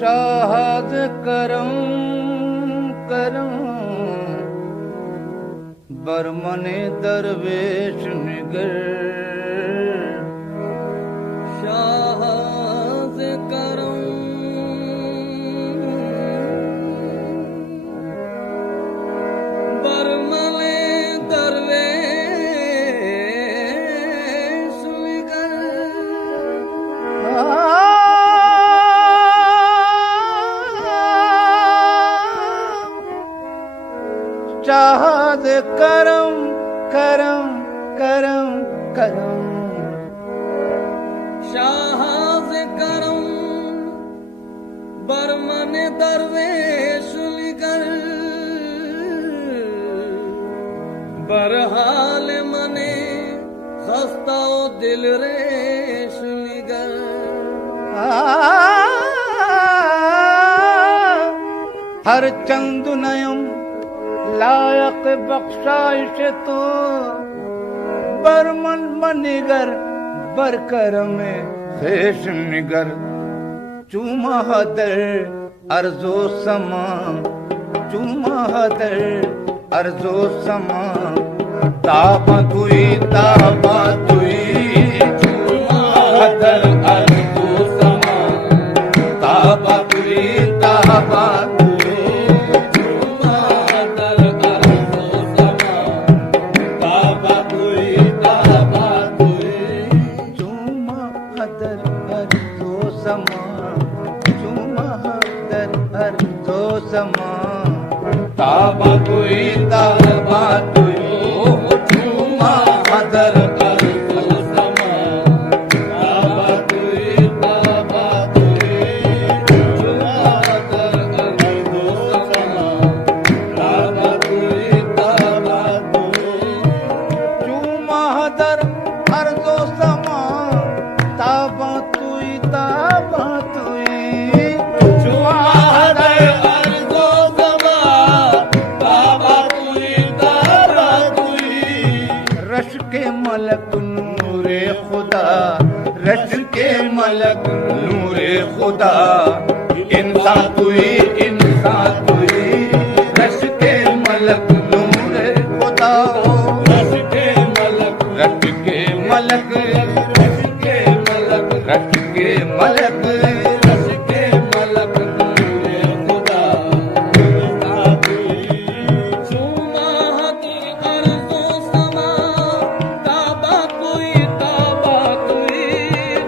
शाहद करम करम बरमने दरवेश निगर शाहद करम बरमने दरवेश निगर शाहद करम करम करम करम शाहद करम बरमने दरवेश निगर बरहाल मने खस्ता दिल रेश निगर हर चंद नयम लायक बख्शाइश तो बरमन मनिगर बरकरम शेष निगर चूमा हदर अर्जो समा चूमा हदर अर्जो समा ताबा तुई चूमा हदर अर्जो समा ताबा तुई ताबा तुई ताबा तुई चूमा हदर अर्जो समा ताबा तुई चूमा हदर अर्जो समा ताबा तुई चूमा हदर अर्जो समा ताबा तुई चूमा हदर मलक नूरे खुदा रश के मलक नूरे खुदा इंसान तुई रश के मलक नूरे खुदा रश के मलक रश के मलक रश के मलक रश के मलक रश के मलक नूरे खुदा चूमा हदर अर्जो समा ताबा तुई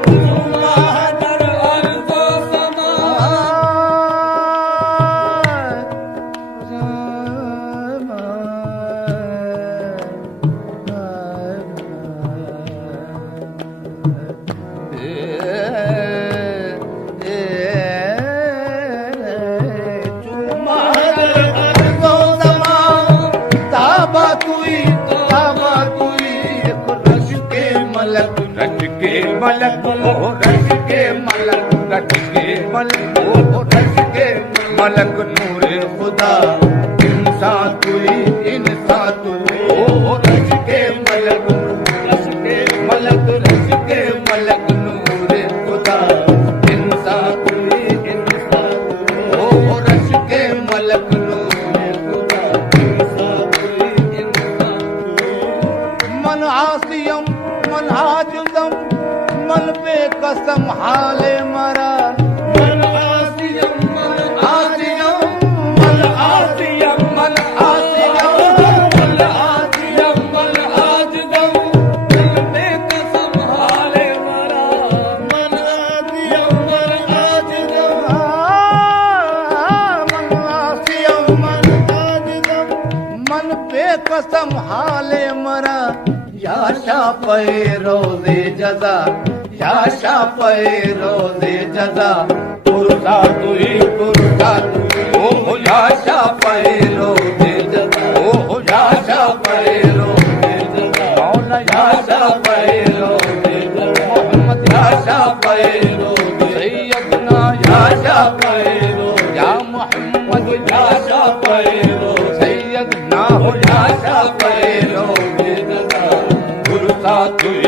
चूमा हदर अर्जो समा रश के मलक ओ रश के मलक रश के मलक ओ रश के मलक नूरे खुदा इंसान तुई ओ रश के मलक रश के मलक रश के मलक नूरे खुदा इंसान तुई ओ रश के मलक नूरे खुदा इंसान तुई मन आसियम मन आजुदम मन बेकसम हाले मरा मन आसियम मन आसियम मन आसियम मन आसियम मन आसियम मन आजुदम मन बेकसम हाले मरा मन आसियम मन आजुदम मन आसियम मन आजुदम मन बेकसम हाले मरा या शाफ़े रोज़े जज़ा या शाफ़े रोज़े जज़ा पुरसा तुई ओ या शाफ़े रोज़े जज़ा ओ या शाफ़े रोज़े जज़ा मौला या शाफ़े रोज़े जज़ा मोहम्मद या शाफ़े रोज़े सैयदना या शाफ़े रोज़े या मोहम्मद या शाफ़े रोज़े सैयदना हो या शाफ़े रोज़े जज़ा पुरसा तुई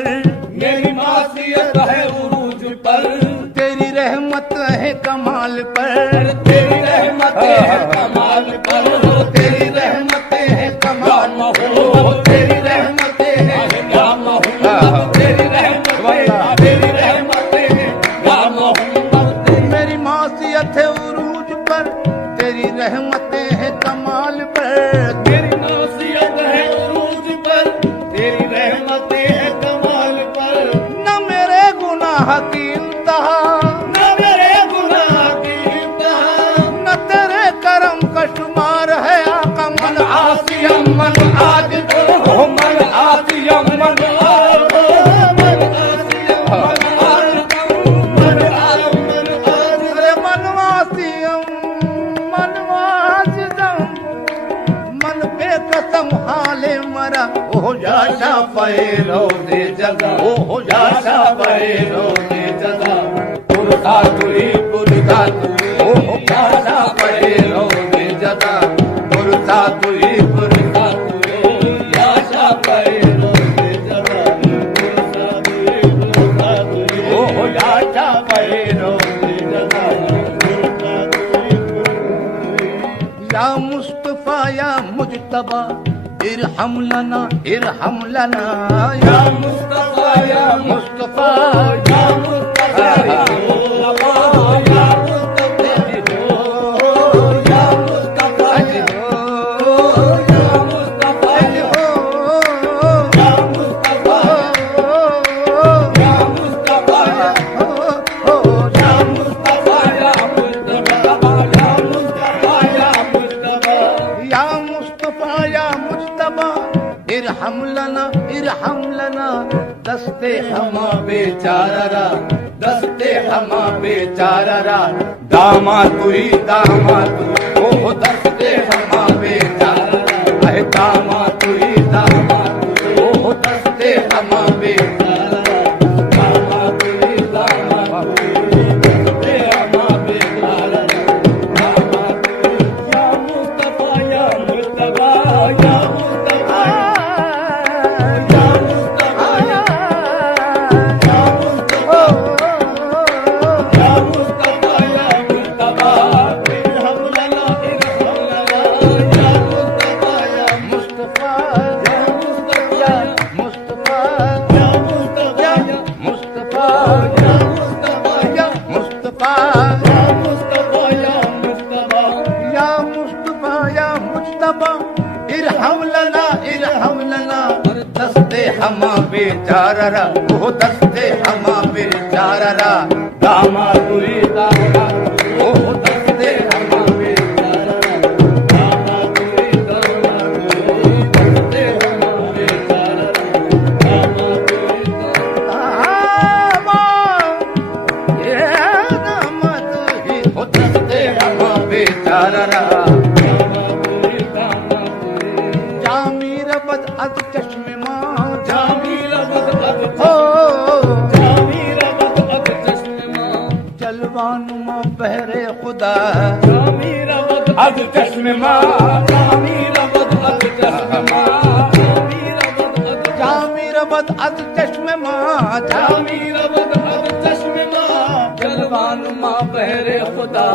पर, मेरी मासियत है उरूज पर, तेरी रहमत है कमाल पर, तेरी रहमत है कमाल पर, तेरी रहमत है कमाल हो तेरी रहमत है या मोहम्मद, तेरी रहमत है, तेरी रहमत है या मोहम्मद। मेरी मासियत है उरूज पर, तेरी रहमत है कमाल पर, तेरी मासियत है उरूज पर, तेरी रहमत है कमाल पर, न मेरे गुनाह की इंतहा, न मेरे गुनाह की इंतहा, न तेरे करम का शुमार है आका। मन आसियम मन आज ओ मन आसियम मन आसियम मन आसियम मन आसियम मन आसियम। अरे मनवासियम मनवासियम मन पे कसम हाले मरा ओ जाशा पैरो दे जगा ओ जाशा पैरो दे जगा पुरखा तुई पुरखा तुई ओ जाशा पैरो दे जगा पुरसा तुई पुरखा तुई आशा पैरो दे जगा पुरखा तुई पुरखा तुई ओ जाशा पैरो दे जगा या मुस्तफा या मुजतबा इरहम लना या मुस्तफा या मुस्तफा या मुस्तफा या मुस्तफा या मुस्तफा या मुस्तफा या मुस्तफा या मुस्तफा या मुस्तफा या मुस्तफा या मुस्तफा या मुजतबा इरहम लना दस्ते हमा बेचारा दस्ते हमा बेचारा दामा तुई ओ दस्ते हमा बेचारा है दामा तुई ओ दस्ते हमा बेचारा दामा तुई दामा तुई दस्ते हमा बेचारा दामा तुई या मुस्तफा या मुस्तफा या मुस्तफा या मुस्तफा या मुस्तफा या मुस्तफा या मुस्तफा इरहम लना या मुस्तफा या मुस्तफा या मुस्तफा मुस्तफा या मुस्तफा मुस्तफा या मुस्तफा या मुस्तफा या मुस्तफा या मुस्तफा या मुस्तफा या मुस्तफा इरहम लना दस्ते हमा बेचारा ओ दस्ते हमा बेचारा दामा तुई दामा ओ दस्ते हमा बेचारा दामा तुई दामा तुई दस्ते हमा बेचारा दामा तुई दामा ये दामा तुही ओ दस्ते हमा बेचारा दामा तुई दामा तुई जामी रबत अद चश्मे मां जामी रबत अब हो जामी रबत अब चश्मा जलवानुमा बहरे खुदा जामी रबत अब चश्मा जामी रबत अब चश्मा जामी रबत अब जामी रबत अद चश्मे मां जामी रबत अब चश्मा जलवान माँ बहरे खुदा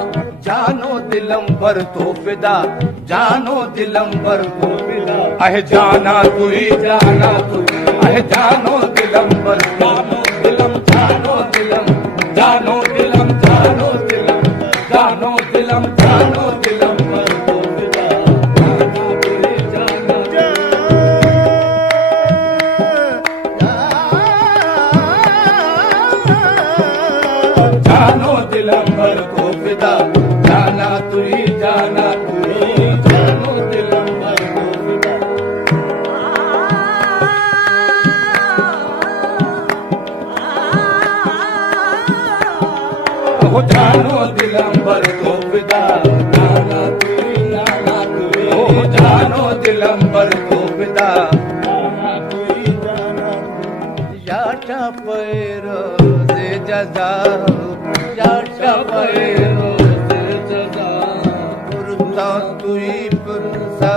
जानो दिलम पर तो फिदा जानो दिलम पर तो फिदा अह जाना तू अह जानो दिलम पर जानो दिलम जानो दिलम जानो दिलम जानो दिलम जानो दिलम जानो दिलम पर तो फिदा जाना तुझे जाना जानो दिलम पर तो फिदा जाना तू जानो दिलम पर तो फिदा हो जानो दिलम पर तो फिदा नाना तुई नाना तुई हो जानो दिलम पर तो फिदा नाना तुई जाना याटा पैरो से जजा याटा पैरो जगा पुरता तुई पुरसा